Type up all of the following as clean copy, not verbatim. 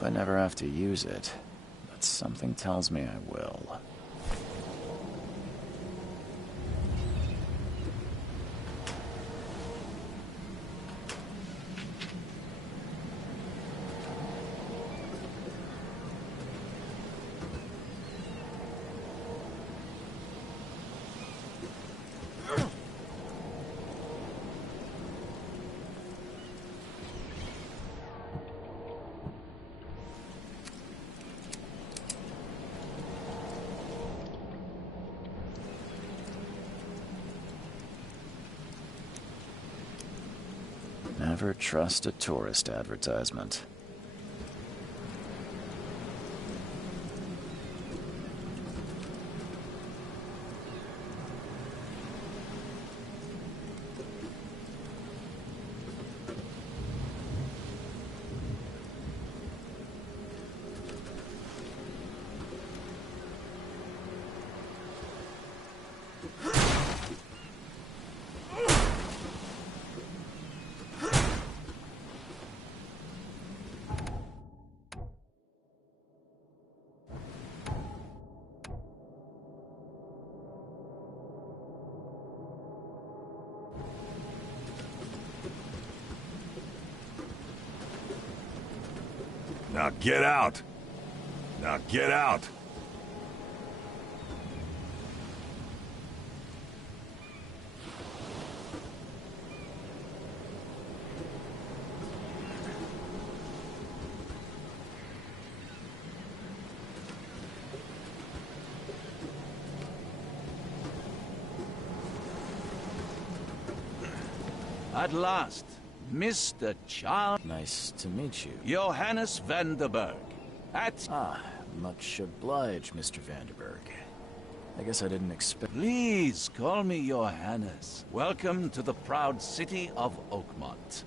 Hope I never have to use it, but something tells me I will. Never trust a tourist advertisement. Now get out! Now get out! At last, Mr. Charles. Nice to meet you. Johannes Vanderberg. Much obliged, Mr. Vanderberg. I guess I didn't expect... Please call me Johannes. Welcome to the proud city of Oakmont.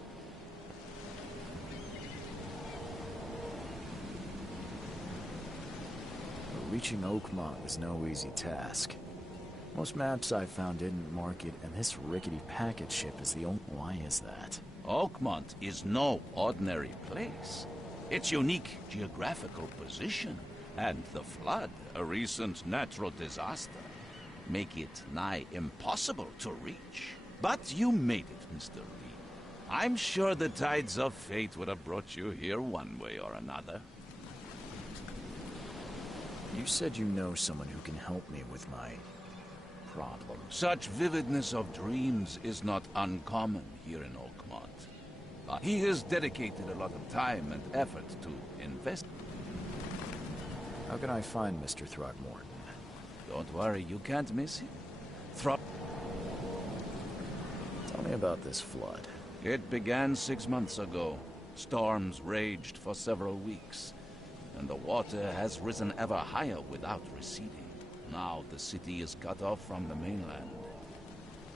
Reaching Oakmont was no easy task. Most maps I found didn't mark it, and this rickety packet ship is the only... Why is that? Oakmont is no ordinary place. Its unique geographical position and the flood, a recent natural disaster, make it nigh impossible to reach. But you made it, Mr. Reed. I'm sure the tides of fate would have brought you here one way or another. You said you know someone who can help me with my problem. Such vividness of dreams is not uncommon here in Oakmont. He has dedicated a lot of time and effort to invest. How can I find Mr. Throckmorton? Don't worry, you can't miss him. Tell me about this flood. It began 6 months ago. Storms raged for several weeks, and the water has risen ever higher without receding. Now the city is cut off from the mainland.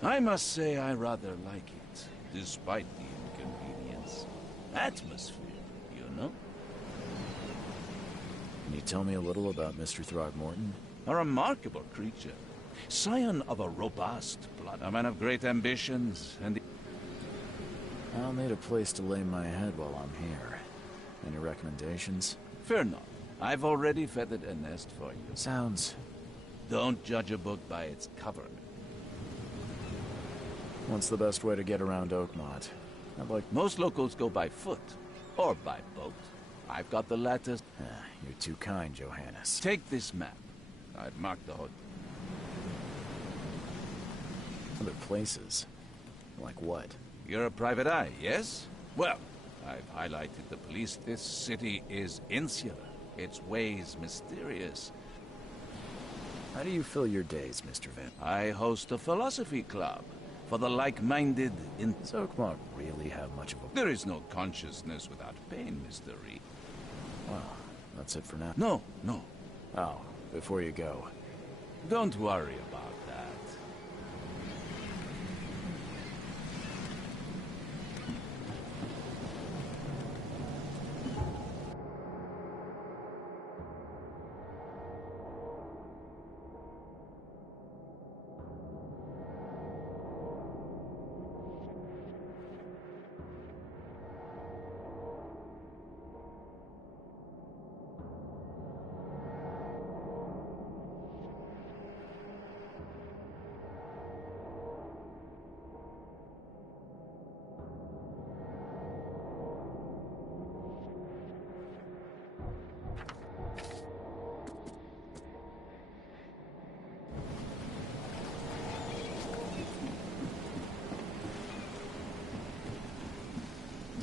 I must say I rather like it, despite the inconvenience. Atmosphere, you know? Can you tell me a little about Mr. Throckmorton? A remarkable creature. Scion of a robust blood. A man of great ambitions, and... I'll need a place to lay my head while I'm here. Any recommendations? Fear not. I've already feathered a nest for you. Sounds... Don't judge a book by its cover. What's the best way to get around Oakmont? I'd like... Most locals go by foot, or by boat. I've got the latter. You're too kind, Johannes. Take this map. I've marked the hotel. Other places? Like what? You're a private eye, yes? Well, I've highlighted the police. This city is insular. Its ways mysterious. How do you fill your days, Mr. Van? I host a philosophy club for the like-minded in... Does Oakmont really have much of a... There is no consciousness without pain, Mr. Reed. Well, that's it for now. No. Oh, before you go. Don't worry about that.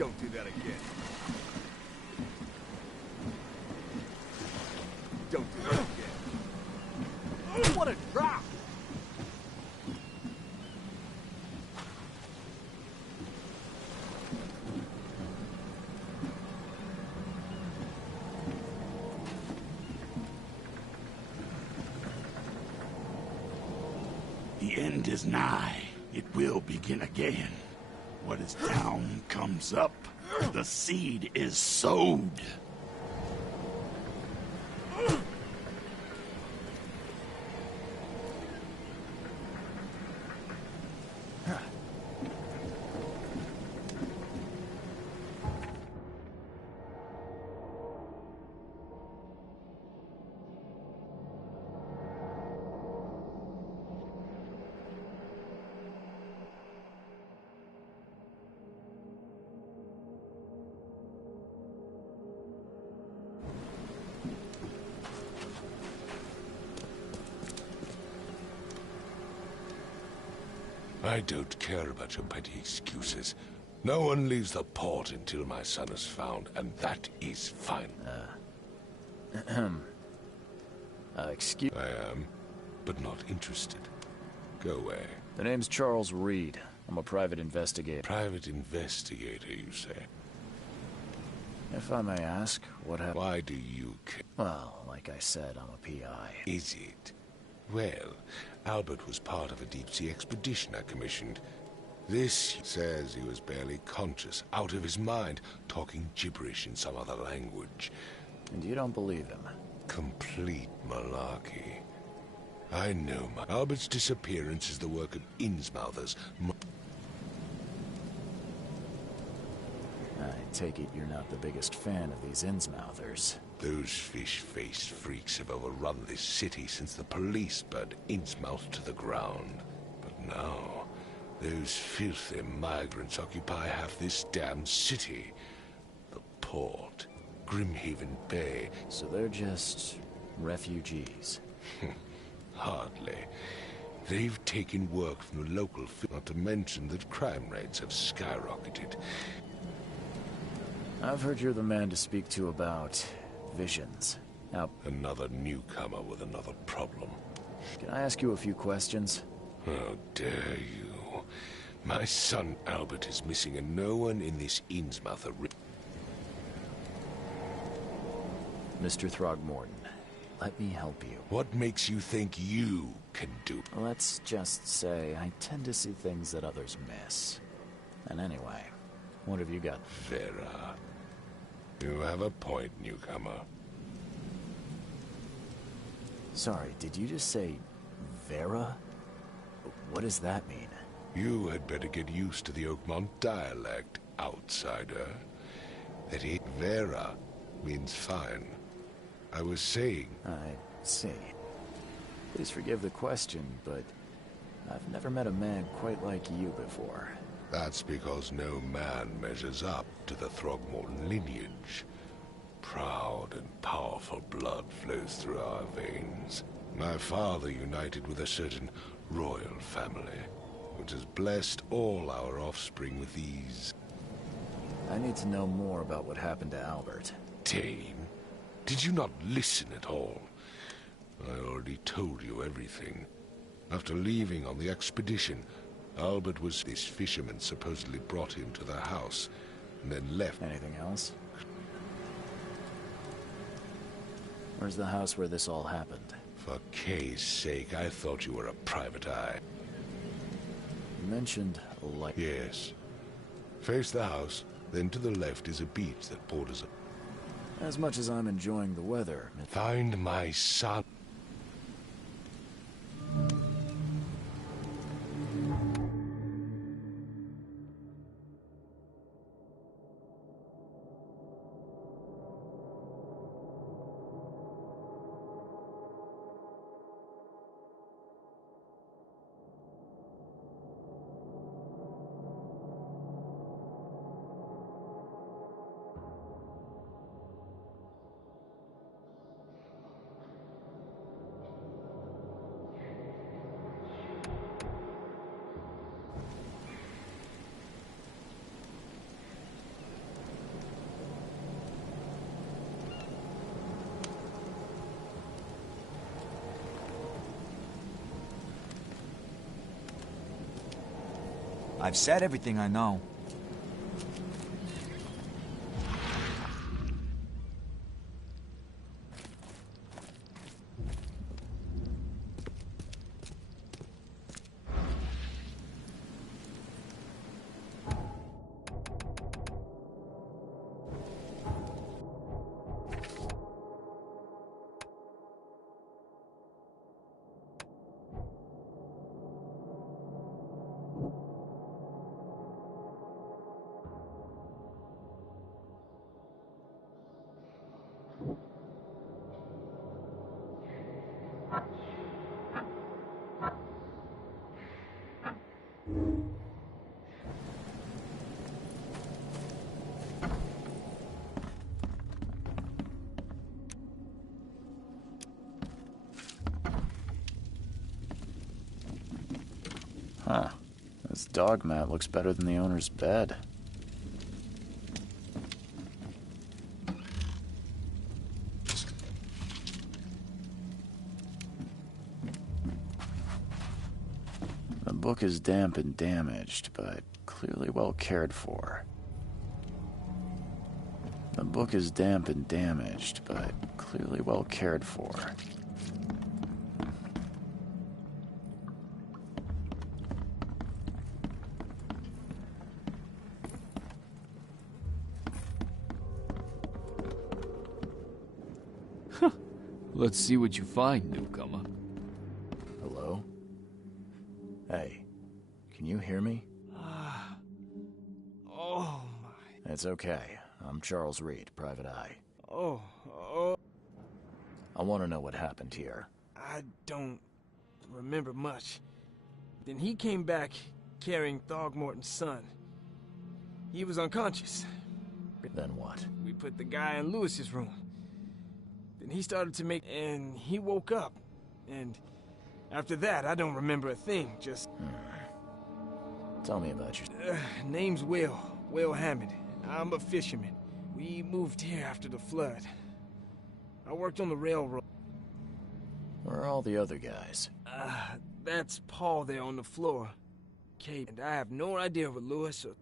Don't do that again. Don't do that again. What a drop! The end is nigh. It will begin again. What is down comes up. The seed is sowed. I don't care about your petty excuses. No one leaves the port until my son is found, and that is fine. Excuse... I am, but not interested. Go away. The name's Charles Reed. I'm a private investigator. Private investigator, you say? If I may ask, what happened? Why do you care? Well, like I said, I'm a PI. Is it? Well, Albert was part of a deep-sea expedition I commissioned. This says he was barely conscious, out of his mind, talking gibberish in some other language. And you don't believe him? Complete malarkey. I know Albert's disappearance is the work of Innsmouthers. I take it you're not the biggest fan of these Innsmouthers. Those fish-faced freaks have overrun this city since the police burned Innsmouth to the ground. But now, those filthy migrants occupy half this damn city. The port, Grimhaven Bay. So they're just refugees? Hardly. They've taken work from the local, not to mention that crime rates have skyrocketed. I've heard you're the man to speak to about visions. Now, Another newcomer with another problem. can I ask you a few questions? How dare you? My son Albert is missing, and no one in this Innsmouth Mr. Throgmorton, let me help you. What makes you think you can do? Let's just say I tend to see things that others miss. And anyway, what have you got? Vera. You have a point, newcomer. Sorry, did you just say Vera? What does that mean? You had better get used to the Oakmont dialect, outsider. That it, Vera, means fine. I was saying... I see. Please forgive the question, but I've never met a man quite like you before. That's because no man measures up to the Throgmorton lineage. Proud and powerful blood flows through our veins. My father united with a certain royal family, which has blessed all our offspring with these... I need to know more about what happened to Albert. Dane, did you not listen at all? I already told you everything. After leaving on the expedition, Albert was... This fisherman supposedly brought him to the house, and then left. Anything else? Where's the house where this all happened? For Kay's sake, I thought you were a private eye. You mentioned a light. Yes. Face the house, then to the left is a beach that borders... As much as I'm enjoying the weather... Find my son. I've said everything I know. Huh. This dog mat looks better than the owner's bed. The book is damp and damaged, but clearly well cared for. The book is damp and damaged, but clearly well cared for. Let's see what you find, newcomer. Hello? Hey, can you hear me? Oh, my. It's okay. I'm Charles Reed, Private Eye. Oh. I want to know what happened here. I don't remember much. Then he came back carrying Throgmorton's son. He was unconscious. Then what? We put the guy in Lewis's room. Then he started to make... and he woke up. And after that, I don't remember a thing, just... Tell me about your... Name's Will Hammond. I'm a fisherman. We moved here after the flood. I worked on the railroad. Where are all the other guys? That's Paul there on the floor. Kate, and I have no idea what Lewis or...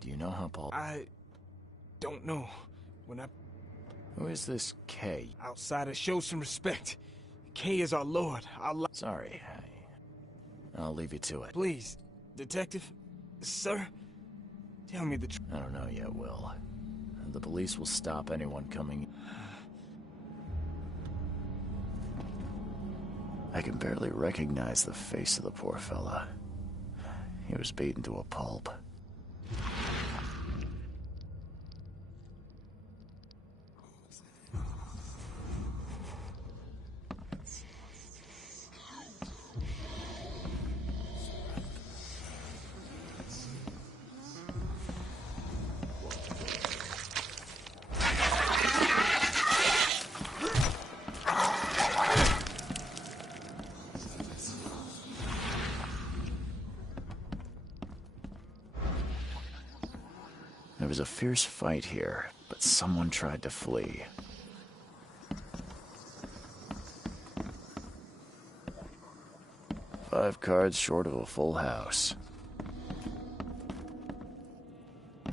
Do you know how Paul... I don't know. When I... Who is this Kay? Outsider, show some respect. Kay is our lord. Sorry, I'll leave you to it. Please, detective, sir, tell me the truth. I don't know yet, Will. The police will stop anyone coming... I can barely recognize the face of the poor fella. He was beaten to a pulp. There was a fierce fight here, but someone tried to flee. Five cards short of a full house.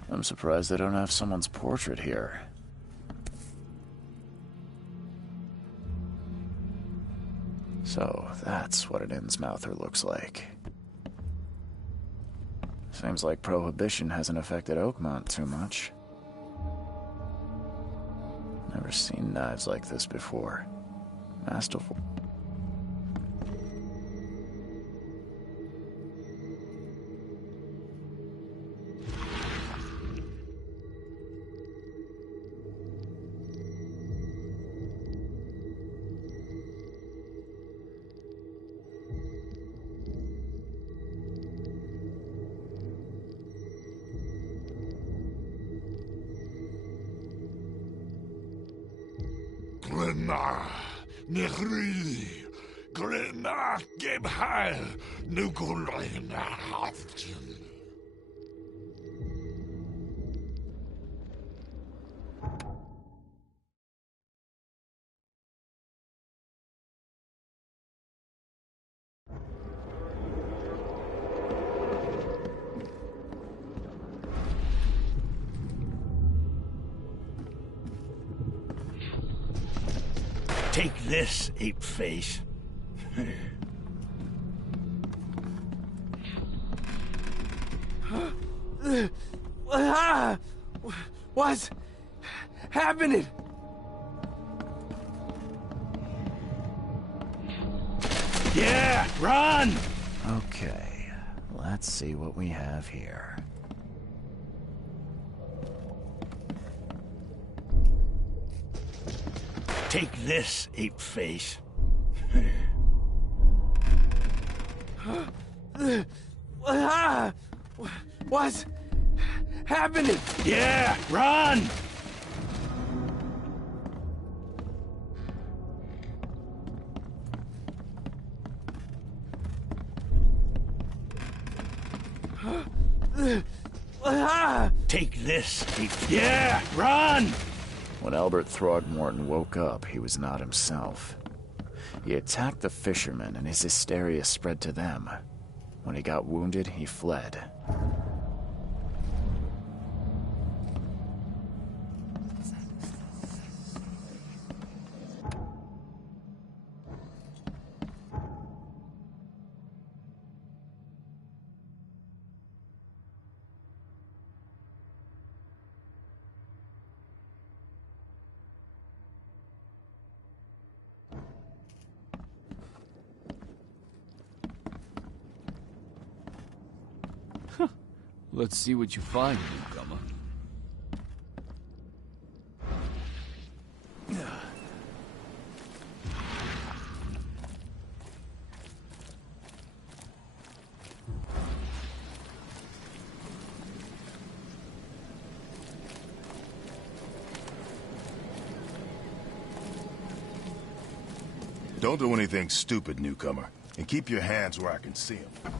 I'm surprised they don't have someone's portrait here. So, that's what an Innsmouther looks like. Seems like Prohibition hasn't affected Oakmont too much. Never seen knives like this before. Masterful. Glenna, Nehri, Glenna, Gebhal, Nukulina, Haftin. this, ape face. What's happening? Yeah, run! Okay, let's see what we have here. Take this, ape face. What's happening? Yeah, run! Take this, ape. Yeah, run! When Albert Throgmorton woke up, he was not himself. He attacked the fishermen, and his hysteria spread to them. When he got wounded, he fled. Let's see what you find, newcomer. Don't do anything stupid, newcomer. And keep your hands where I can see them.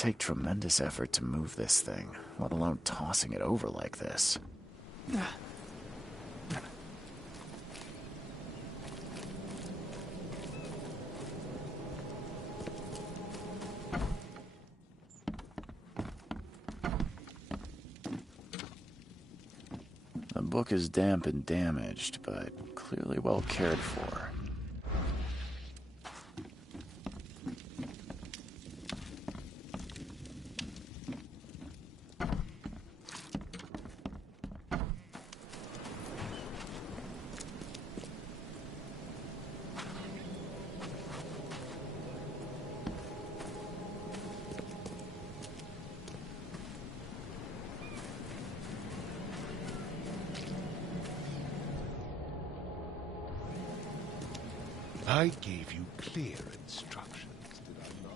take tremendous effort to move this thing, let alone tossing it over like this. The book is damp and damaged, but clearly well cared for. I gave you clear instructions, did I not?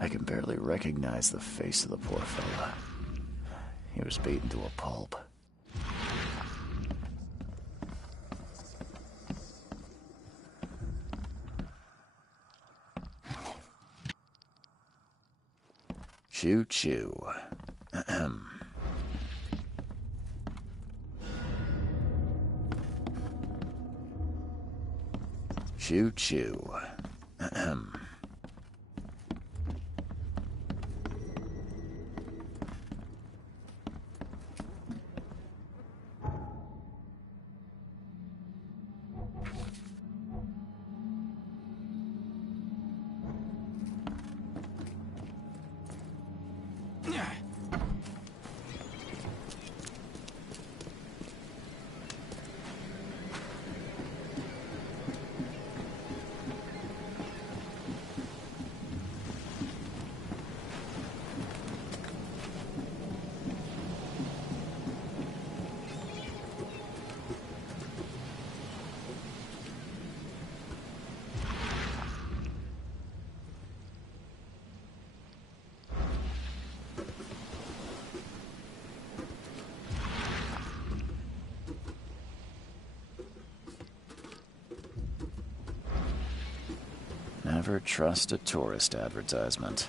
I can barely recognize the face of the poor fella. He was beaten to a pulp. Choo choo. Ahem. Choo choo. Ahem. Never trust a tourist advertisement.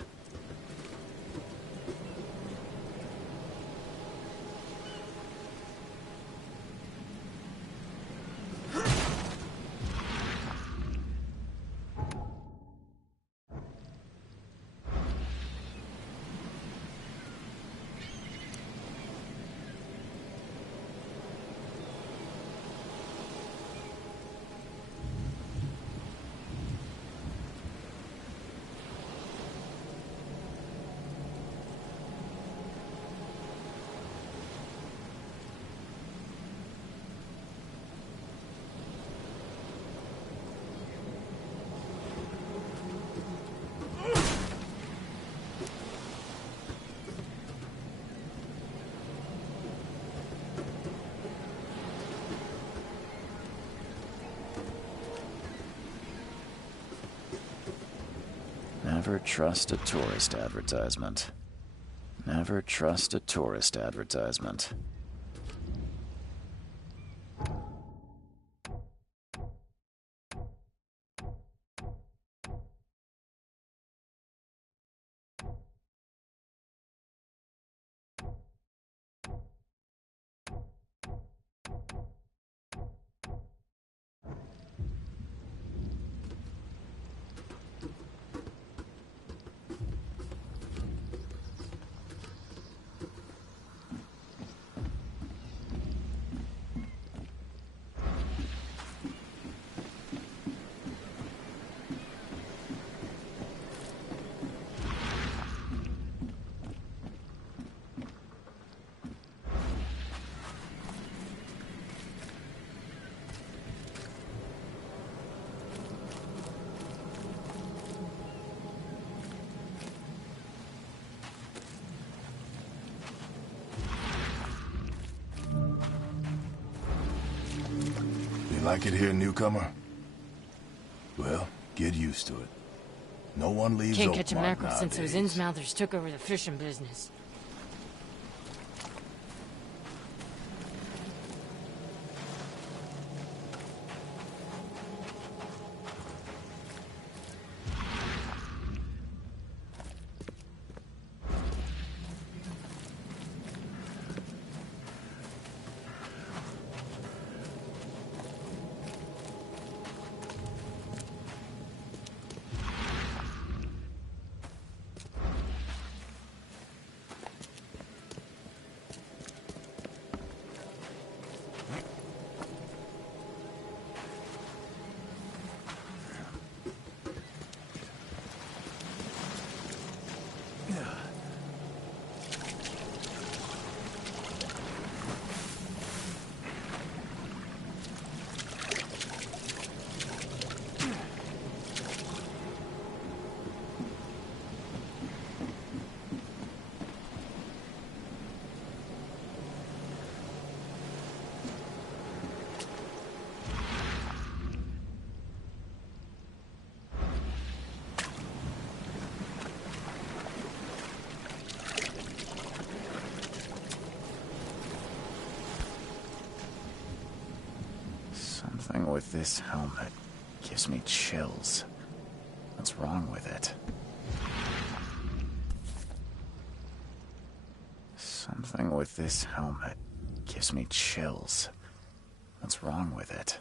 Never trust a tourist advertisement. Never trust a tourist advertisement. You like it here, newcomer? Well, get used to it. No one leaves Can't catch a Oakmont mackerel since those nowadays. Innsmouthers took over the fishing business. Something with this helmet gives me chills. What's wrong with it? Something with this helmet gives me chills. What's wrong with it?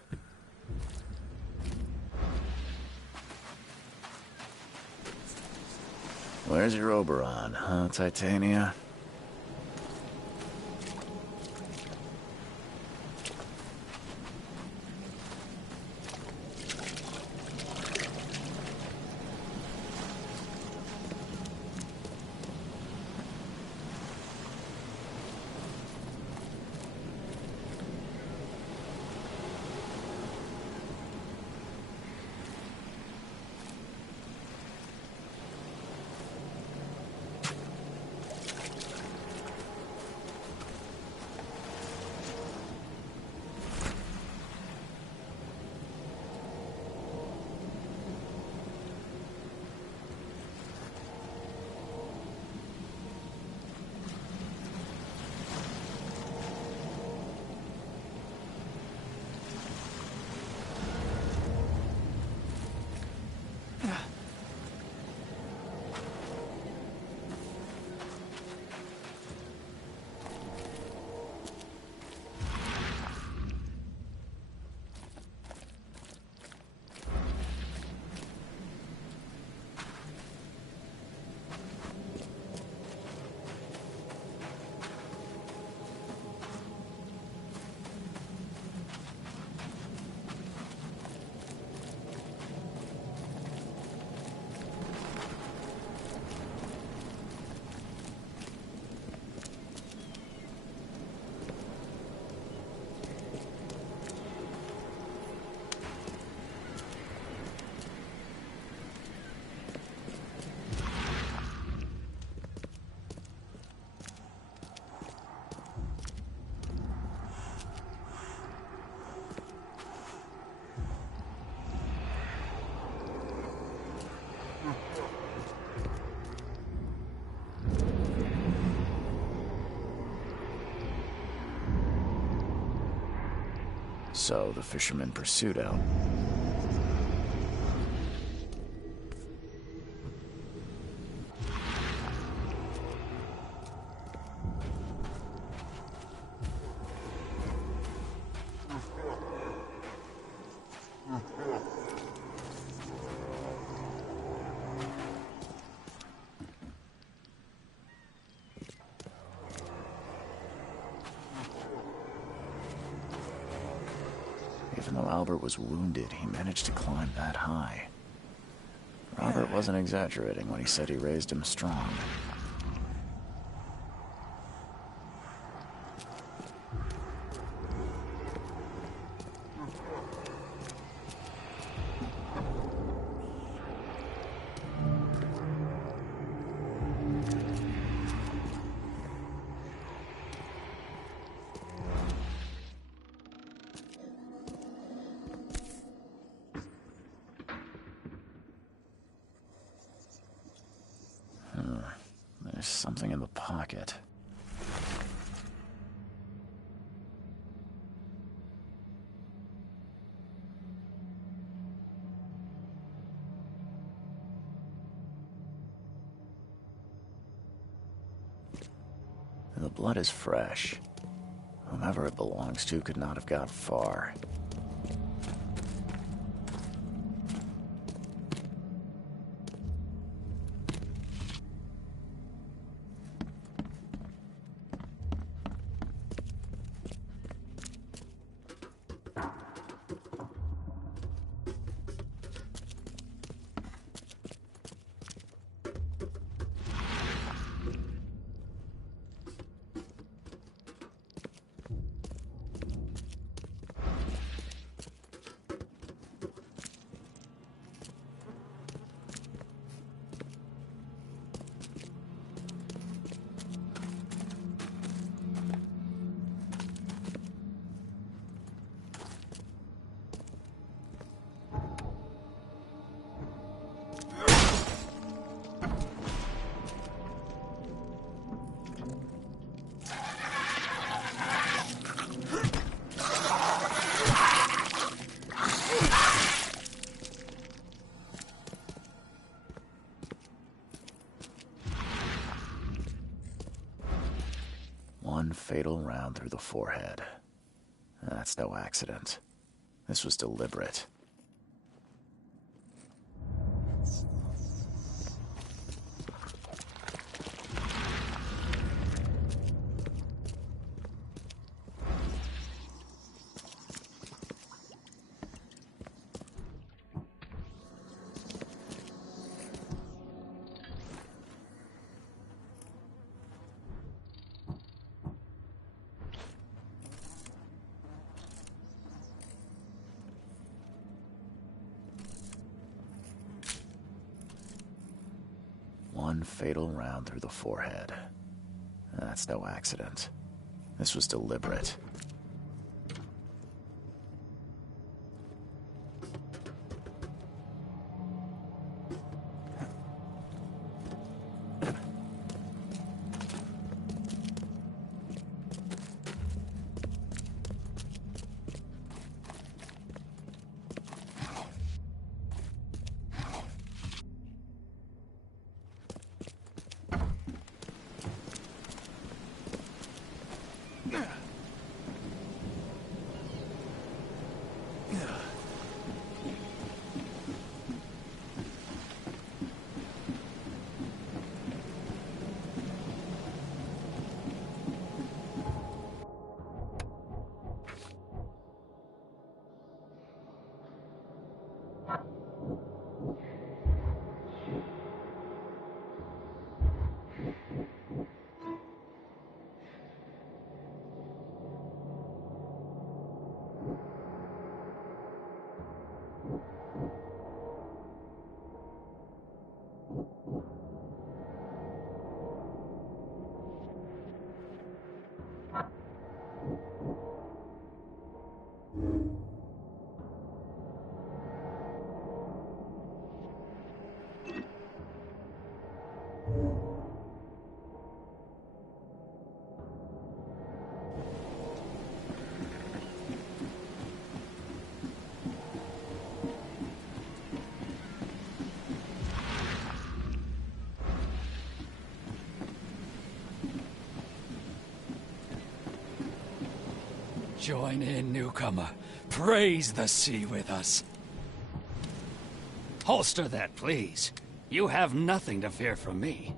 Where's your Oberon, huh, Titania? So the fisherman pursued out. Even though Albert was wounded, he managed to climb that high. Robert wasn't exaggerating when he said he raised him strong. There's something in the pocket. The blood is fresh. Whomever it belongs to could not have got far. One fatal round through the forehead. That's no accident. This was deliberate. One fatal round through the forehead. That's no accident. This was deliberate. Join in, newcomer. Praise the sea with us. Holster that, please. You have nothing to fear from me.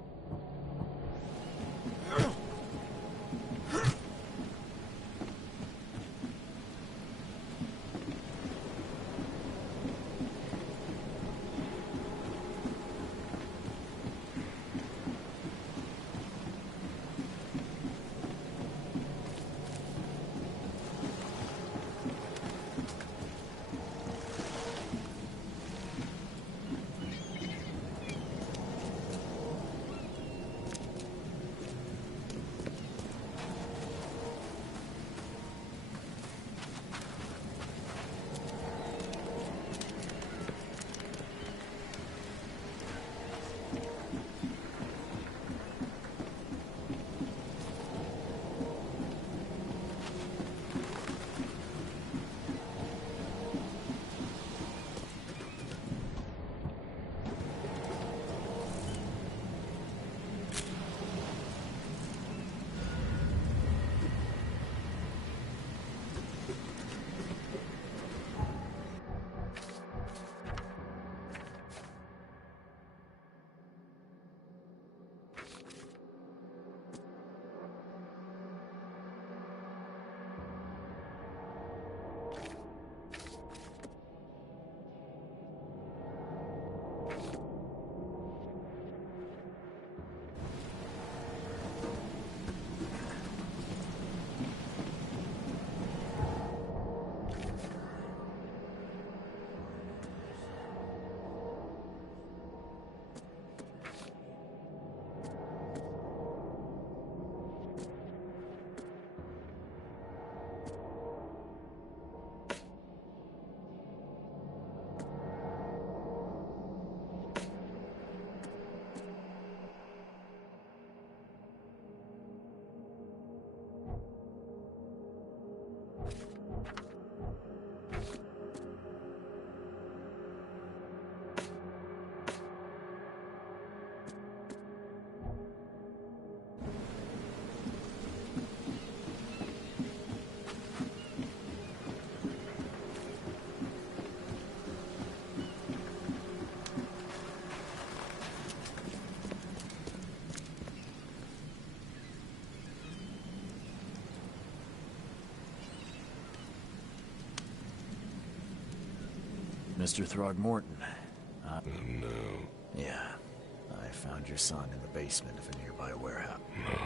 Mr. Throgmorton. No. Yeah. I found your son in the basement of a nearby warehouse. No.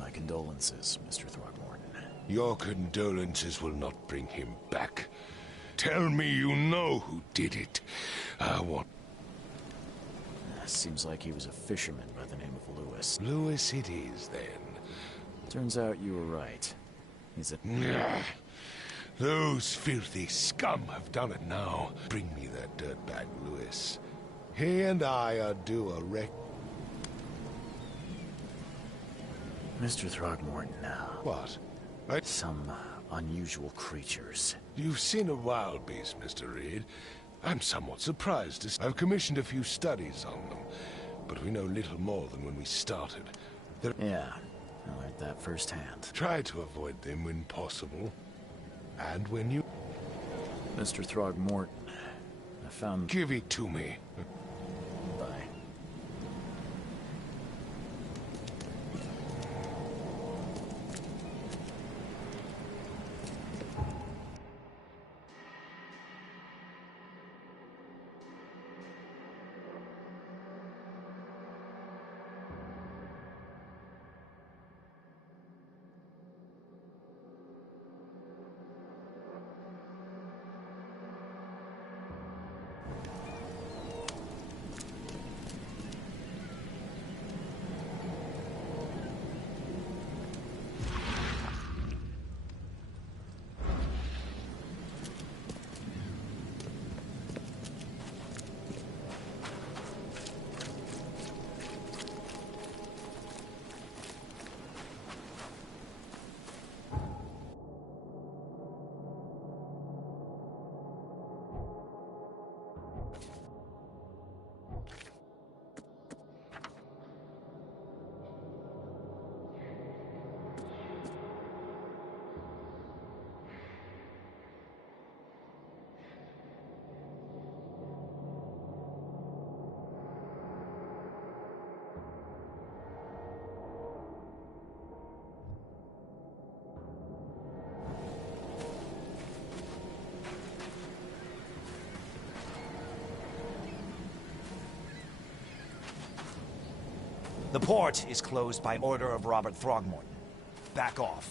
My condolences, Mr. Throgmorton. Your condolences will not bring him back. Tell me you know who did it. I want... Seems like he was a fisherman by the name of Lewis. Lewis it is, then. Turns out you were right. He's a... Those filthy scum have done it now. Bring me that dirtbag, Lewis. He and I are due a wreck. Mr. Throgmorton now. What? Some unusual creatures. You've seen a wild beast, Mr. Reed. I'm somewhat surprised. I've commissioned a few studies on them, but we know little more than when we started. Yeah, I learned that firsthand. Try to avoid them when possible. And when you... Mr. Throgmorton, I found... Give it to me. Bye. The port is closed by order of Robert Throgmorton. Back off.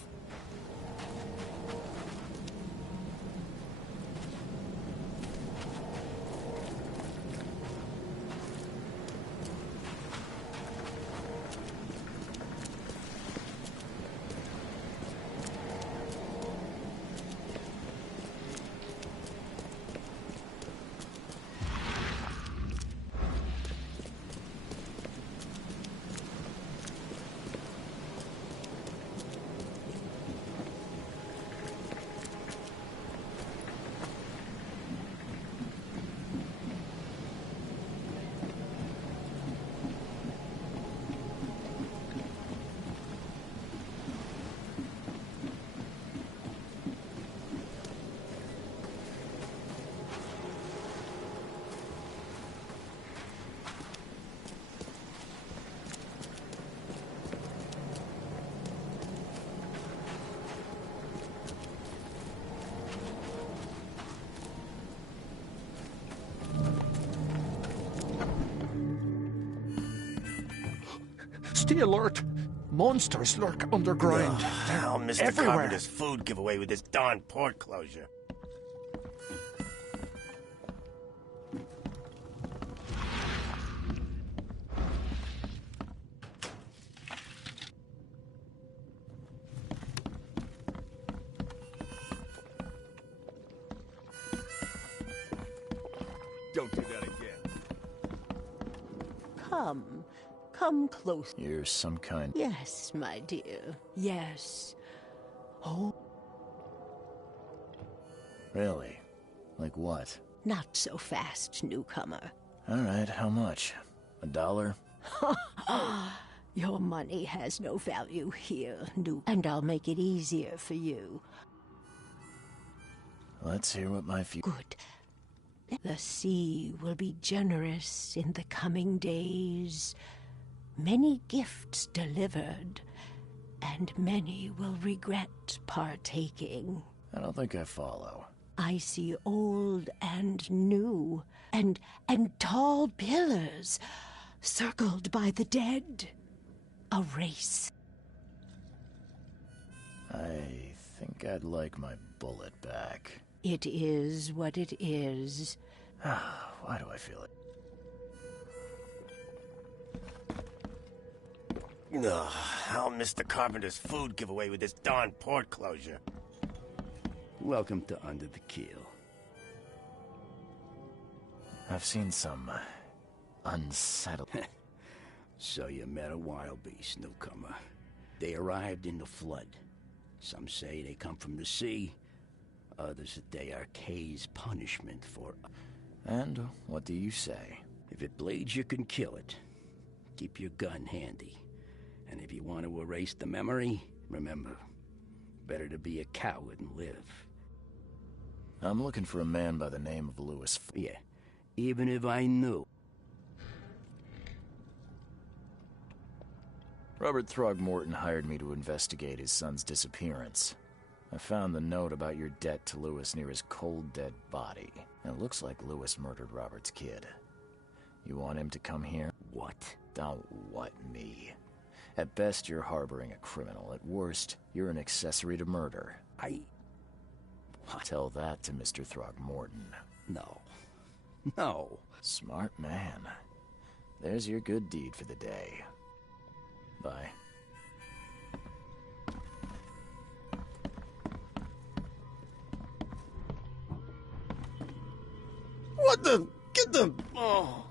Stay alert! Monsters lurk underground. I'll miss the Carpenter's food giveaway with this darn port closure. Don't do that again. Come close. You're some kind... Yes, my dear. Yes. Oh. Really? Like what? Not so fast, newcomer. All right, how much? $1? Your money has no value here, and I'll make it easier for you. Let's hear what my future... Good. The sea will be generous in the coming days. Many gifts delivered, and many will regret partaking. I don't think I follow. I see old and new, and tall pillars, circled by the dead. A race. I think I'd like my bullet back. It is what it is. Why do I feel it? Ugh, I'll miss the Carpenter's food giveaway with this darn port closure. Welcome to Under the Keel. I've seen some unsettled... So you met a wild beast, newcomer. They arrived in the flood. Some say they come from the sea. Others that they are Kay's punishment for... And what do you say? If it bleeds, you can kill it. Keep your gun handy. And if you want to erase the memory, remember, better to be a coward and live. I'm looking for a man by the name of Lewis. Yeah, even if I knew. Robert Throgmorton hired me to investigate his son's disappearance. I found the note about your debt to Lewis near his cold, dead body. It looks like Lewis murdered Robert's kid. You want him to come here? What? Don't what me. At best, you're harboring a criminal. At worst, you're an accessory to murder. What? Tell that to Mr. Throgmorton. No. No. Smart man. There's your good deed for the day. Bye. What the... Get the... Oh...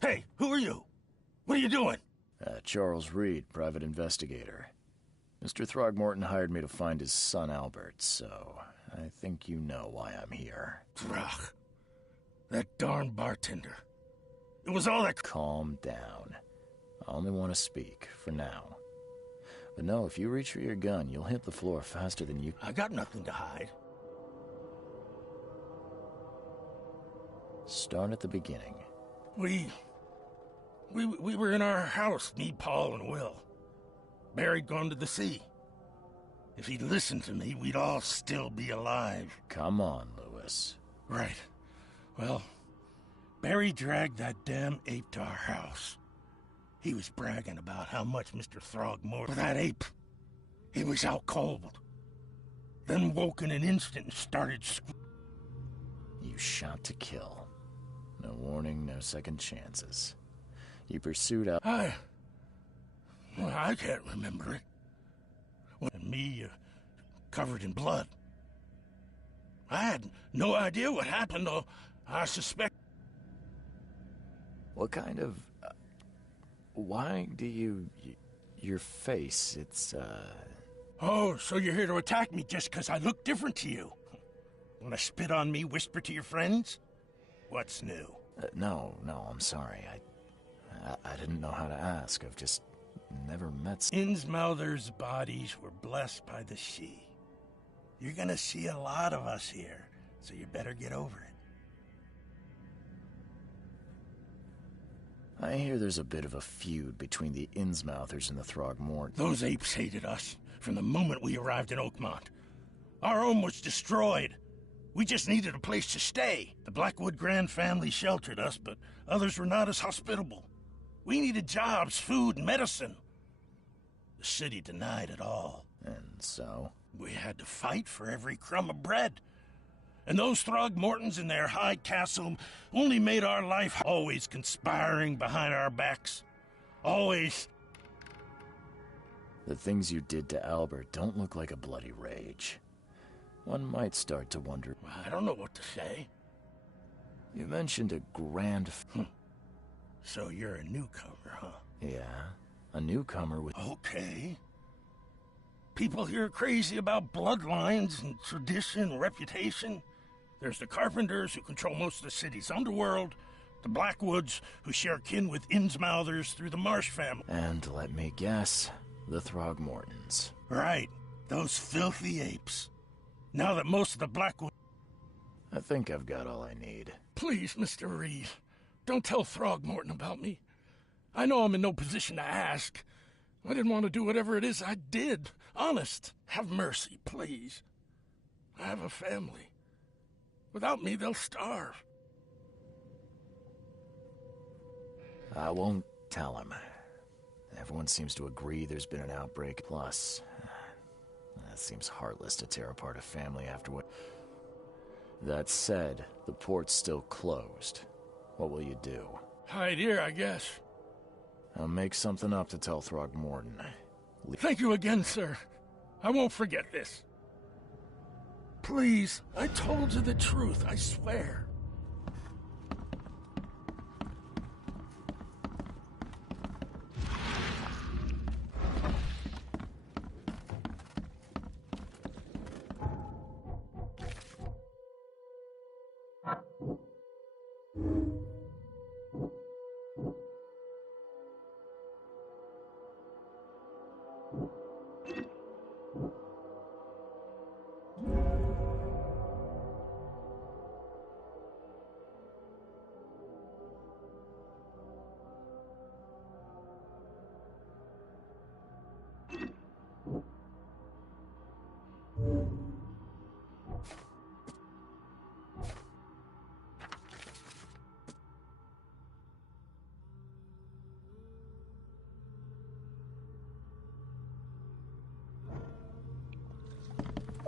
Hey, who are you? What are you doing? Charles Reed, private investigator. Mr. Throgmorton hired me to find his son Albert, so I think you know why I'm here. Throg. That darn bartender. It was all that... Calm down. I only want to speak, for now. But no, if you reach for your gun, you'll hit the floor faster than you... I got nothing to hide. Start at the beginning. We were in our house, me, Paul, and Will. Barry'd gone to the sea. If he'd listened to me, we'd all still be alive. Come on, Lewis. Right. Well, Barry dragged that damn ape to our house. He was bragging about how much Mr. Throgmorton... But that ape, he was out cold. Then woke in an instant and started You shot to kill. No warning, no second chances. You pursued out... I can't remember it. And me, covered in blood. I had no idea what happened, though. I suspect... What kind of... why do you... your face, it's, Oh, so you're here to attack me just because I look different to you? Want to spit on me, whisper to your friends? What's new? No, I'm sorry. I didn't know how to ask. I've just never met... Innsmouther's bodies were blessed by the sea. You're gonna see a lot of us here, so you better get over it. I hear there's a bit of a feud between the Innsmouthers and the Throgmorton. Those apes hated us from the moment we arrived in Oakmont. Our home was destroyed. We just needed a place to stay. The Blackwood Grand family sheltered us, but others were not as hospitable. We needed jobs, food, and medicine. The city denied it all. And so? We had to fight for every crumb of bread. And those Throgmortons in their high castle only made our life, always conspiring behind our backs. Always. The things you did to Albert don't look like a bloody rage. One might start to wonder... I don't know what to say. You mentioned a grand... So you're a newcomer, huh? Yeah, a newcomer with... Okay. People here are crazy about bloodlines and tradition and reputation. There's the Carpenters, who control most of the city's underworld. The Blackwoods, who share kin with Innsmouthers through the Marsh family. And let me guess, the Throgmortons. Right. Those filthy apes. Now that most of the Blackwood... I think I've got all I need. Please, Mr. Reed, don't tell Throgmorton about me. I know I'm in no position to ask. I didn't want to do whatever it is I did. Honest. Have mercy, please. I have a family. Without me, they'll starve. I won't tell him. Everyone seems to agree there's been an outbreak. Plus, it seems heartless to tear apart a family after what... That said, the port's still closed. What will you do? Hide here, I guess. I'll make something up to tell Throgmorton. Thank you again, sir. I won't forget this. Please, I told you the truth, I swear.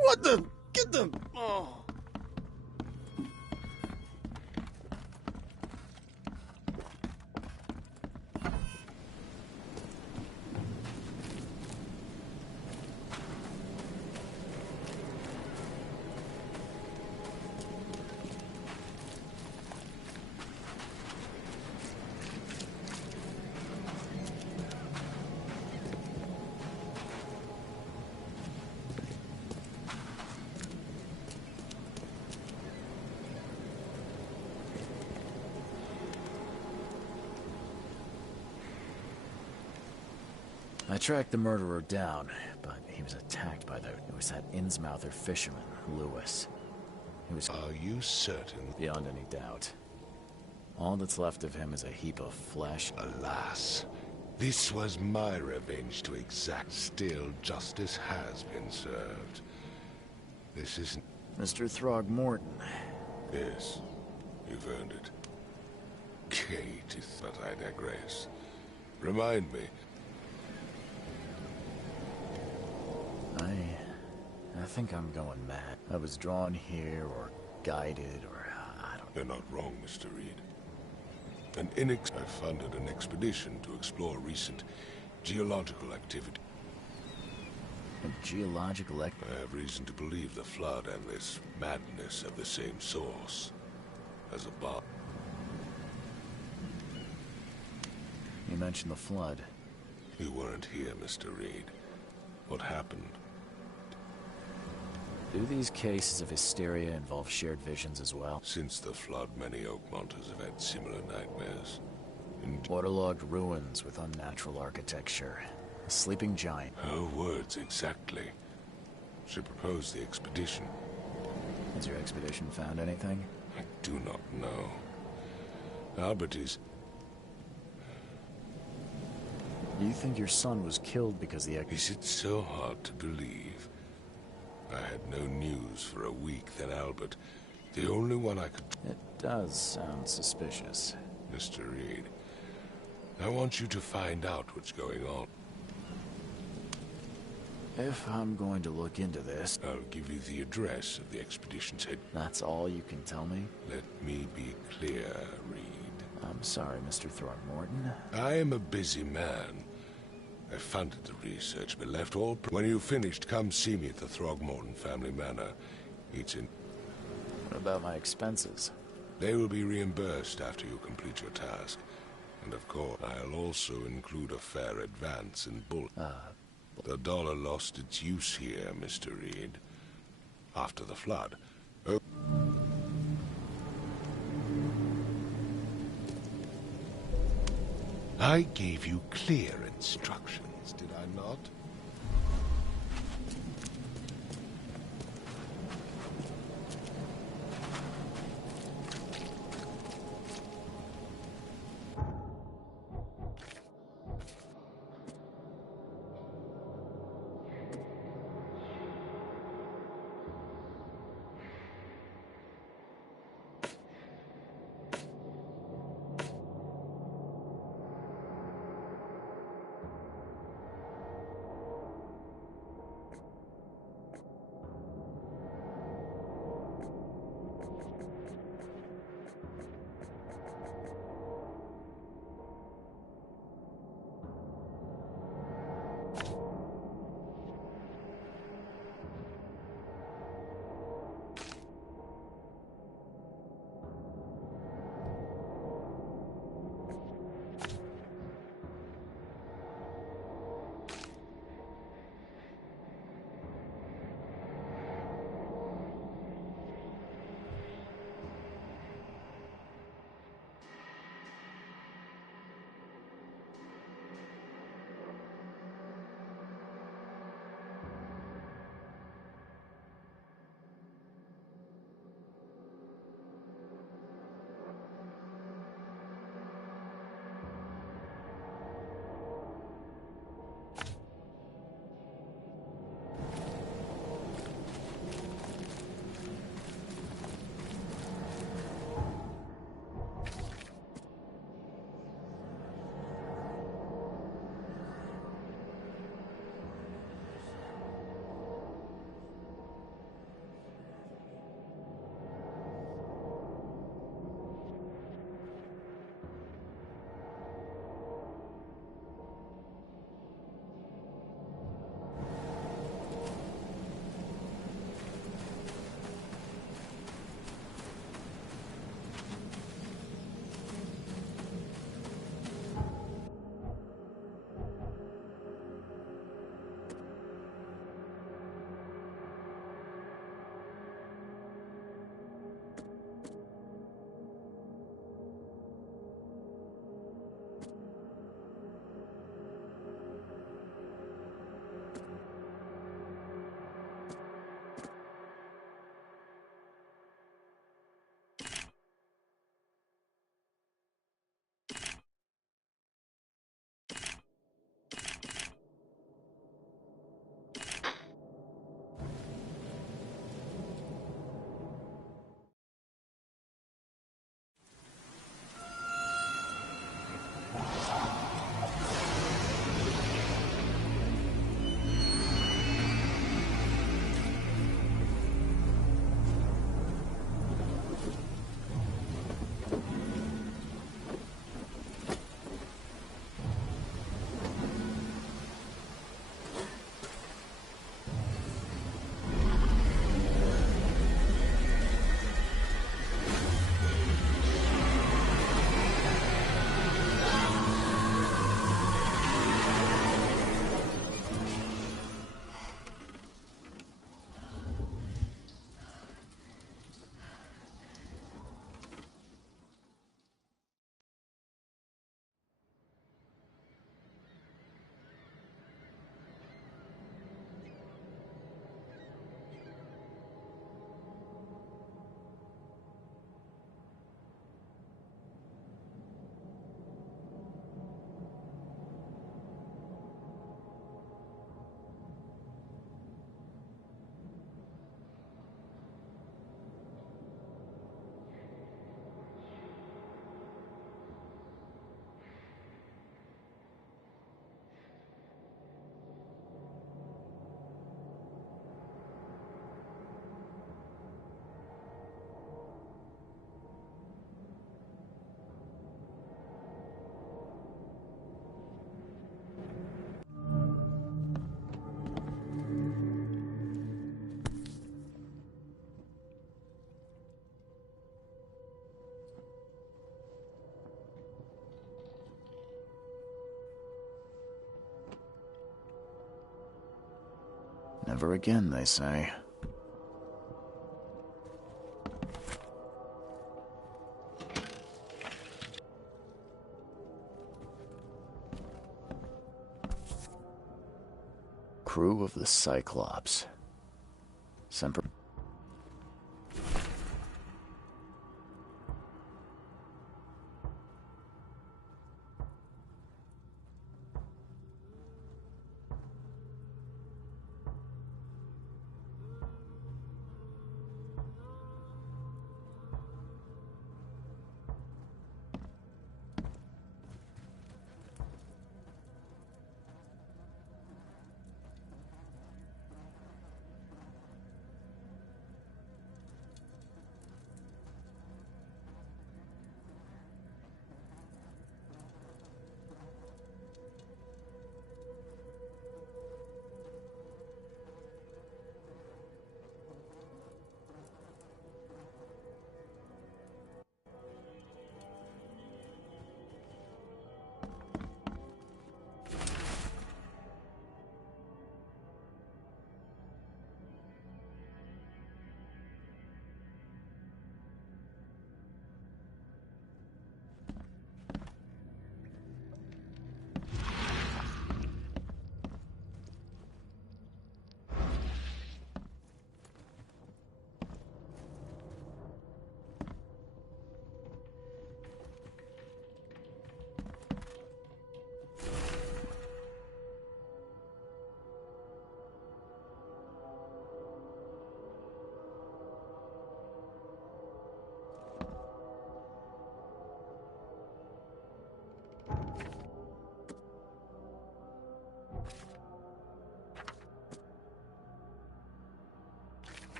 What the? Get them! Oh. I tracked the murderer down, but he was attacked by it was that Innsmouther fisherman, Lewis. He was... Are you certain? Beyond any doubt. All that's left of him is a heap of flesh. Alas, This was my revenge to exact. Still, justice has been served. This isn't... Mr. Throgmorton. Yes, you've earned it. Kate is... But I digress. Remind me. I think I'm going mad. I was drawn here, or guided, or I don't... You're not wrong, Mr. Reed. I funded an expedition to explore recent geological activity. A geological I have reason to believe the Flood and this madness have the same source as a bomb. You mentioned the Flood. You weren't here, Mr. Reed. What happened? Do these cases of hysteria involve shared visions as well? Since the Flood, many Oakmonters have had similar nightmares. Waterlogged ruins with unnatural architecture. A sleeping giant. Her words exactly. She proposed the expedition. Has your expedition found anything? I do not know. Albert is... You think your son was killed because the... Is it so hard to believe? I had no news for a week, then Albert, the only one I could... It does sound suspicious. Mr. Reed, I want you to find out what's going on. If I'm going to look into this... I'll give you the address of the expedition's head. That's all you can tell me? Let me be clear, Reed. I'm sorry, Mr. Throgmorton. I am a busy man. I funded the research, but left all... When you've finished, come see me at the Throgmorton family manor. It's in... What about my expenses? They will be reimbursed after you complete your task. And of course, I'll also include a fair advance in bulk. The dollar lost its use here, Mr. Reed. After the Flood. Oh. I gave you clear instructions, did I not? Never again, they say. Crew of the Cyclops. Semper...